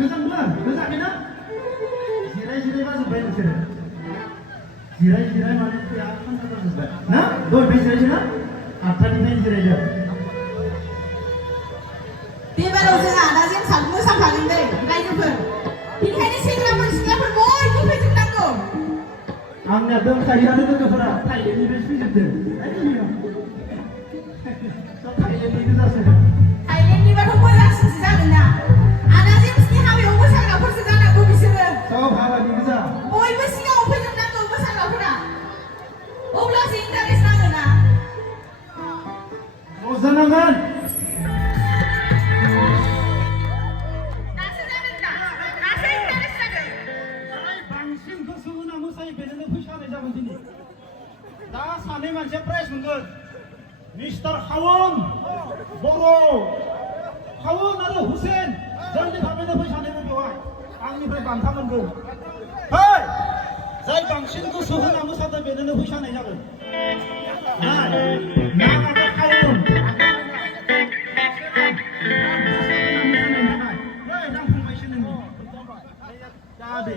गोजांब्ला गोजाङैना जिराय जिराय बाजोब्बाय नोंसोरो जिराय जिराय माने फैया खान्था जाजोब्बाय ना दय जिरायदो ना 8थानिफ्राय जिरायदो बेबाराव जोंहा दासिम सात मोसाखागोन दै रायजोफोर बेनिखायनो सेंग्राफोर सिख्लाफोर बयबो फैजोबनांगौ आंनिया दंखायोआनो लोगोफोरा थाइलेण्डनिफ्राय फैजोबदों थाइलेण्डनि गोजासो थाइलेण्डनिबाथ' मोजांसिनसो जागोन ना आदा जेम्सनि हाबायाव मोसाग्राफोरसो जानांगौ बिसोरो सब हाबानि गोजा बयबो सिगाङाव फैजोबनांगौ मोसाग्राफोरा अब्लासो इन्टारेस्ट नाङो ना रंजानांगोन दा सानै मानसिया प्राइज मोनगोन मिस्टार खावन बर' खावन आरो हुसेन जोंनि थाखायनो फैसानैबो बेवहाय आंनिफ्राय बान्था मोनगोन फै जाय बांसिन गोसो होना मोसादों बेनोनो फैसा होनाय जागोन नामाबो खावन रां फंबायसो नोंनि जादे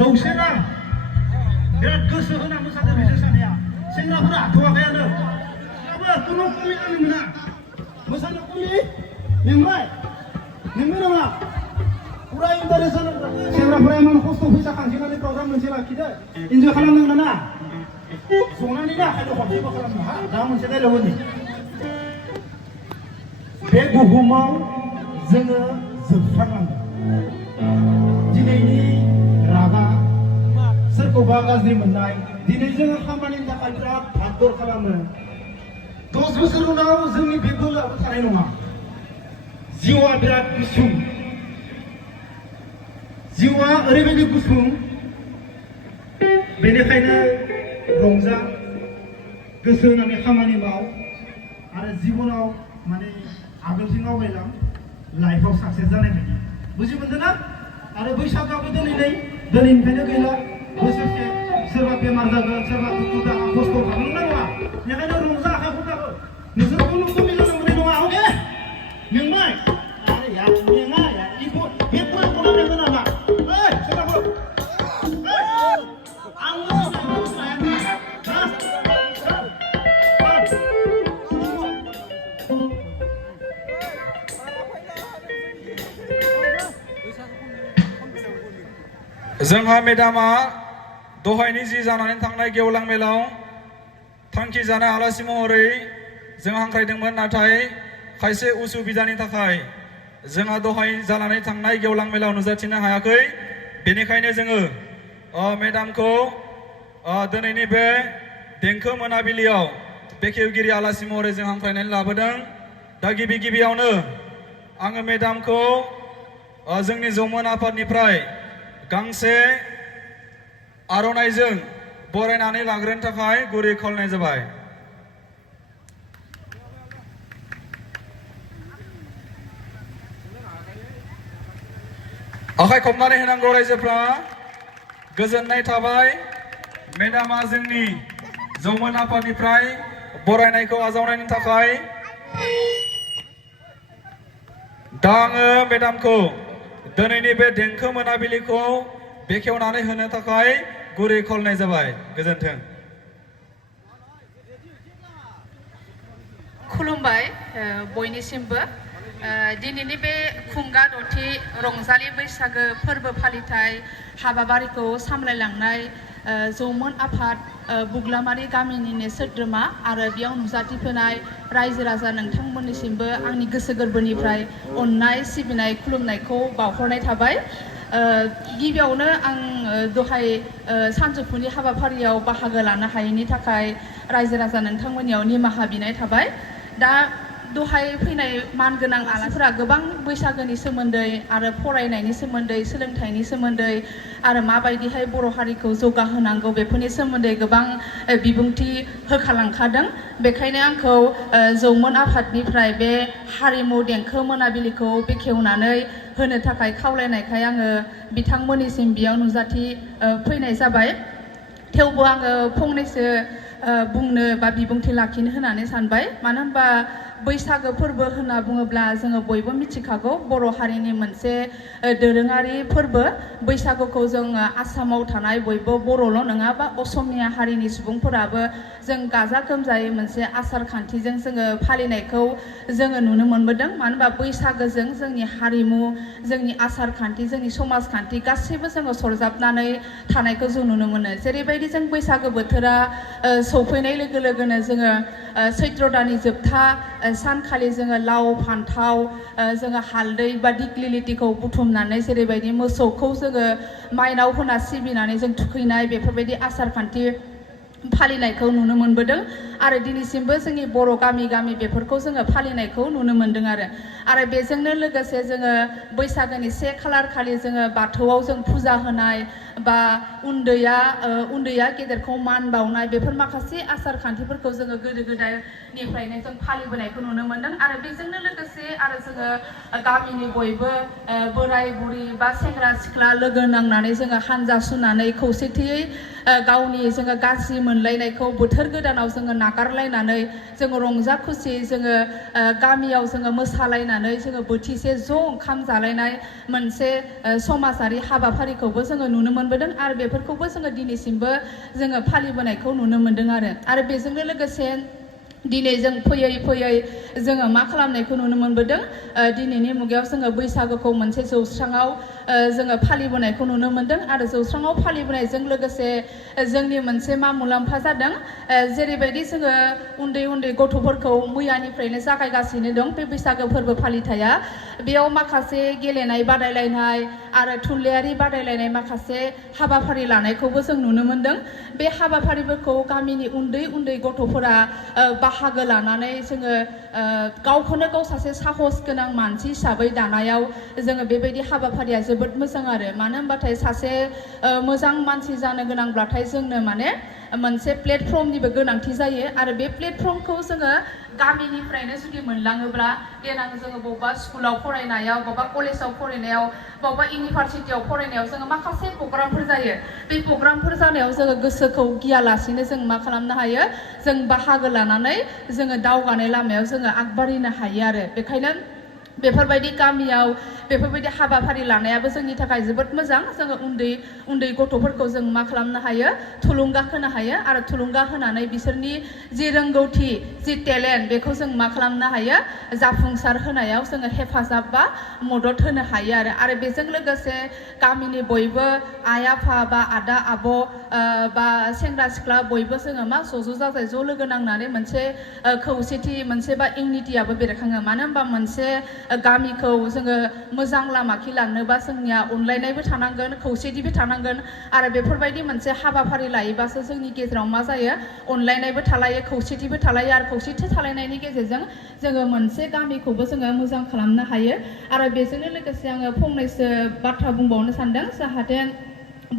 100 रां बिराद गोसो होना मोसादों बिसोर सानैया सेंग्राफोरा हाथ'वाखैयानो सिख्लाफोर खुनु खमि जानो मोना मोसानो खमि नोंबाय नोंबो नङा पुरा इन्टारेस्ट जानांगौ सेंग्राफोरा इमान खस्थ' फैसा खांथिनानै प्रग्राम मोनसे लाखिदो इन्जय खालामनांगोन ना जनानै ना आखाइखौ खनसेबो खालामनो हा दा मोनसे डायलग होनि बे बुहुमाव जोङो जोबस्रांनांगोन दिनैनि रागा सोरखौबा गाज्रि मोननाय दिनै जोङो खामानिनि थाखाय बिराद भागदर खालामो 10 बोसोर उनाव जोंनि बे बोलोआबो थानाय नङा जिउआ बिराद गुसुं जिउआ ओरैबायदि गुसुं बेनिखायनो रंजा गोसो होनानै खामानि माव आरो जिबनाव माने आगोलथिं आवगायलां लाइफआव साक्सेस जानाय बायदि बुजि मोनदों ना आरो बैसागोआबो दिनैनिफ्रायनो गैला बोसोरसे सोरबा बेमार जागोन सोरबा दुखु दाहा खस्थ' थागोन नाङा बेखायनो रंजा आखाइ खन्थाखौ नोंसोर खुनु खमि जानो मोननाय नङा अके मेंबाय आरे यार मेङा यार इखौ बे फरायखौनो मेंगोन नामा ओइ सोरबाफोर आं जोंहा मेदामा दहायनि जि जानानै थांनाय गेवलां मेलाव थांखि जानाय आलासि महरै जों हांख्रायदोंमोन नाथाय खायसे उसुबिदानि थाखाय जोंहा दहाय जानानै थांनाय गेवलां मेलाव नुजाथिनो हायाखै बेनिखायनो जोङो मेदामखौ दिनैनि बे देंखो मोनाबिलियाव बेखेवगिरि आलासि महरै जों हांख्रायनानै लाबोदों दा गिबियावनो आङो मेदामखौ जोंनि जौमोन आफादनिफ्राय गांसे आर'नाइजों बरायनानै लाग्रोनो थाखाय गुरै खावलायनाय जाबाय आखाइ खबनानै होनांगौ रायजोफ्रा गोजोननाय थाबाय मेदामा जोंनि जौमोन आफादनिफ्राय बरायनायखौ आजावनायनि थाखाय दा आङो मेदामखौ दिनैनि बे देंखो मोनाबिलिखौ बेखेवनानै होनो थाखाय गुरै खावलायनाय जाबाय गोजोन्थों खुलुमबाय बयनिसिमबो दिनैनि बे खुंगा दथि रंजालि बैसागो फोरबो फालिथाय हाबाफारिखौ सामलायलांनाय जौमोन आफाद बुग्लामारि गामिनिनो सोद्रोमा आरो बेयाव नुजाथिफैनाय रायजो राजा नोंथांमोननिसिमबो आंनि गोसो गोरबोनिफ्राय अननाय सिबिनाय खुलुमनायखौ बावहरनाय थाबाय गिबियावनो आं दहाय सानजौफुनि हाबाफारियाव बाहागो लानो हायैनि थाखाय रायजो राजा नोंथांमोननियाव निमाहा बिनाय थाबाय दा दहाय फैनाय मानगोनां आलासिफोरा गोबां बैसागोनि सोमोन्दै आरो फरायनायनि सोमोन्दै सोलोंथाइनि सोमोन्दै आरो माबायदिहाय बर' हारिखौ जौगाहोनांगौ बेफोरनि सोमोन्दै गोबां बिबुंथि होखालांखादों बेखायनो आंखौ जौमोन आफादनिफ्राय बे हारिमु देंखो मोनाबिलिखौ बेखेवनानै होनो थाखाय खावलायनायखाय आङो बिथांमोननिसिम बेयाव नुजाथि फैनाय जाबाय थेवबो आङो फंनैसो बुंनो बा बिबुंथि लाखिनो होननानै सानबाय मानो होनबा बैसागो फोरबो होनना बुङोब्ला जोङो बयबो मिथिखागौ बर' हारिनि मोनसे दोरोङारि फोरबो बैसागुखौ जोङो आसामाव थानाय बयबो बर'ल' नङा बा असमिया हारिनि सुबुंफोराबो जों गाजा गोमजायै मोनसे आसार खान्थिजों जोङो फालिनायखौ जोङो नुनो मोनबोदों मानो होनबा बैसागोजों जोंनि हारिमु जोंनि आसार खान्थि जोंनि समाजखान्थि गासैबो जोङो सरजाबनानै थानायखौ जों नुनो मोनो जेरैबायदि जों बैसागो बोथोरा सौफैनाय लोगो लोगोनो जोङो सैत्र दाननि जोबथा सानखालि जोङो लाव फान्थाव जोङो हालदै बा दिग्लिलिटिखौ बुथुमनानै जेरैबायदि मोसौखौ जोङो माइनाव होना सिबिनानै जों थुखैनाय बेफोरबायदि आसार खान्थि फालिनायखौ नुनो मोनबोदों आरो दिनैसिमबो जोंनि बर' गामि गामि बेफोरखौ जोङो फालिनायखौ नुनो मोनदों आरो बेजोंनो लोगोसे जोङो बैसागोनि 1 खालार खालि जोङो बाथौआव जों फुजा होनाय बा उन्दैया गेदेरखौ मान बावनाय बेफोर माखासे आसार खान्थिफोरखौ जोङो गोदो गोदायनिफ्रायनो जों फालिबोनायखौ नुनो मोनदों आरो बेजोंनो लोगोसे आरो जोङो गामिनि बयबो बोराय बुरि बा सेंग्रा सिख्ला लोगो नांनानै जोङो हानजा सुनानै खौसेथियै गावनि जोङो गाज्रि मोनलायनायखौ बोथोर गोदानाव जोङो नागारलायनानै जोङो रंजा खुसि जोङो गामियाव जोङो मोसालायनानै जोङो बोथिसे ज' ओंखाम जालायनाय मोनसे समाजारि हाबाफारिखौबो जोङो नुनो मोनबोदों आरो बेफोरखौबो जोङो दिनैसिमबो जोङो फालिबोनायखौ नुनो मोनदों आरो बेजोंनो लोगोसे दिनै जों फैयै फैयै जोङो मा खालामनायखौ नुनो मोनबोदों दिनैनि मुगायाव जोङो बैसागुखौ मोनसे जौस्राङाव जोङो फालिबोनायखौ नुनो मोनदों आरो जौस्राङाव फालिबोनायजों लोगोसे जोंनि मोनसे मा मुलाम्फा जादों जेरैबायदि जोङो उन्दै गथ'फोरखौ मैयानिफ्रायनो जागायगासिनो दं बे बैसागो फोरबो फालिथाया बेयाव माखासे गेलेनाय बादायलायनाय आरो थुनलाइयारि बादायलायनाय माखासे हाबाफारि लानायखौबो जों नुनो मोनदों बे हाबाफारिफोरखौ गामिनि उन्दै गथ'फोरा बाहागो लानानै जोङो गावखौनो गाव सासे साहस गोनां मानसि हिसाबै दानायाव जोङो बेबायदि हाबाफारिया जोबोद मोजां आरो मानो होनबाथाय सासे मोजां मानसि जानो गोनांब्लाथाय जोंनो माने मोनसे प्लेटफर्मनिबो गोनांथि जायो आरो बे प्लेटफर्मखौ जोङो गामिनिफ्रायनो जुदि मोनलाङोब्ला देनां जोङो बबेबा स्कुलाव फरायनायाव बबेबा कलेजाव फरायनायाव बबेबा इउनिभारसिटियाव फरायनायाव जोङो माखासे प्रग्रामफोर जायो बे प्रग्रामफोर जानायाव जोङो गोसोखौ गियालासिनो जों मा खालामनो हायो जों बाहागो लानानै जोङो दावगानाय लामायाव जोङो आगबारिनो हायो आरो बेखायनो बेफोरबायदि गामियाव बेफोरबायदि हाबाफारि लानायाबो जोंनि थाखाय जोबोद मोजां जोङो उन्दै गथ'फोरखौ जों मा खालामनो हायो थुलुंगा होनो हायो आरो थुलुंगा होनानै बिसोरनि जि रोंगौथि जि टेलेन्ट बेखौ जों मा खालामनो हायो जाफुंसार होनायाव जोङो हेफाजाब बा मदद होनो हायो आरो बेजों लोगोसे गामिनि बयबो आइ आफा बा आदा आब' बा सेंग्रा सिख्ला बयबो जोङो मा ज' जाजाय ज' लोगो नांनानै मोनसे खौसेथि मोनसे बा इउनिटियाबो बेरखाङो मानो होनबा मोनसे गामिखौ जोङो मोजां लामाखि लांनोबा जोंनिया अनलायनायबो थानांगोन खौसेथिबो थानांगोन आरो बेफोरबायदि मोनसे हाबाफारि लायोबासो जोंनि गेजेराव मा जायो अनलायनायबो थालायो खौसेथिबो थालायो आरो खौसेथि थालायनायनि गेजेरजों जोङो मोनसे गामिखौबो जोङो मोजां खालामनो हायो आरो बेजोंनो लोगोसे आङो फंनैसो बाथ्रा बुंबावनो सानदों जाहाथे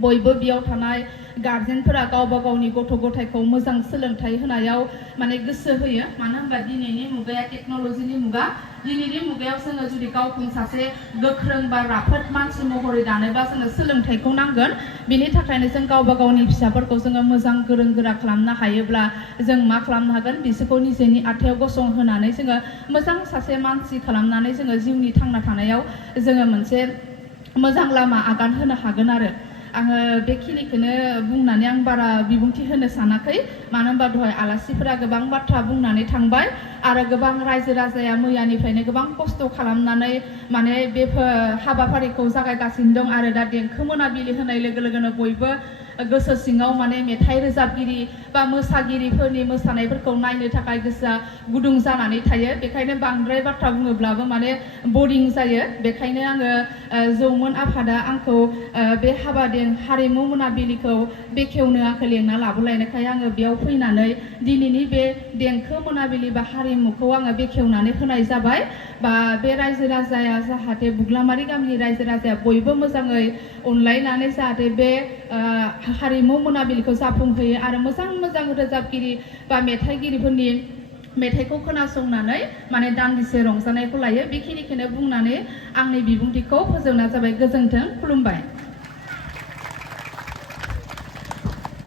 बयबो बेयाव थानाय गार्जेनफोरा गावबा गावनि गथ' गथायखौ मोजां सोलोंथाइ होनायाव माने गोसो होयो मानो होनबा दिनैनि मुगाया टेक्न'लजिनि मुगा दिनैनि मुगायाव जोङो जुदि गावखौ सासे गोख्रों बा राफोद मानसि महरै दानोबा जोङो सोलोंथाइखौ नांगोन बेनि थाखायनो जों गावबा गावनि फिसाफोरखौ जोङो मोजां गोरों गोरा खालामनो हायोब्ला जों मा खालामनो हागोन बिसोरखौ निजेनि आथिङाव गसंहोनानै जोङो मोजां सासे मानसि खालामनानै जोङो जिउनि थांना थानायाव जोङो मोनसे मोजां लामा आगान होनो हागोन आङो बेखिनिखौनो बुंनानै आं बारा बिबुंथि होनो सानाखै मानो होनबा दहाय आलासिफोरा गोबां बाथ्रा बुंनानै थांबाय आरो गोबां रायजो राजाया मैयानिफ्रायनो गोबां खस्थ' खालामनानै माने बेफोर हाबाफारिखौ जागायगासिनो दं आरो दा देंखो मोनाबिलि होनाय लोगो लोगोनो बयबो गोसो सिङाव माने मेथाइ रोजाबगिरि बा मोसागिरिफोरनि मोसानायफोरखौ नायनो थाखाय गोसोआ गुदुं जानानै थायो बेखायनो बांद्राय बाथ्रा बुङोब्लाबो माने बरिं जायो बेखायनो आङो जौमोन आफादा आंखौ बे हारिमु मोनाबिलिखौ बेखेवनो आंखौ लेंना लाबोलायनायखाय आङो बेयाव फैनानै दिनैनि बे देंखो मोनाबिलि बा हारिमुखौ आङो बेखेवनानै होनाय जाबाय बा बे रायजो राजाया जाहाथे बुग्लामारि गामिनि रायजो राजाया बयबो मोजाङै अनलायनानै जाहाथे बे हारिमु मोनाबिलिखौ जाफुंहोयो आरो मोजां रोजाबगिरि बा मेथाइगिरिफोरनि मेथाइखौ खोनासंनानै माने दान्दिसे रंजानायखौ लायो बेखिनिखौनो बुंनानै आंनि बिबुंथिखौ फोजोबनाय जाबाय गोजोन्थों खुलुमबाय।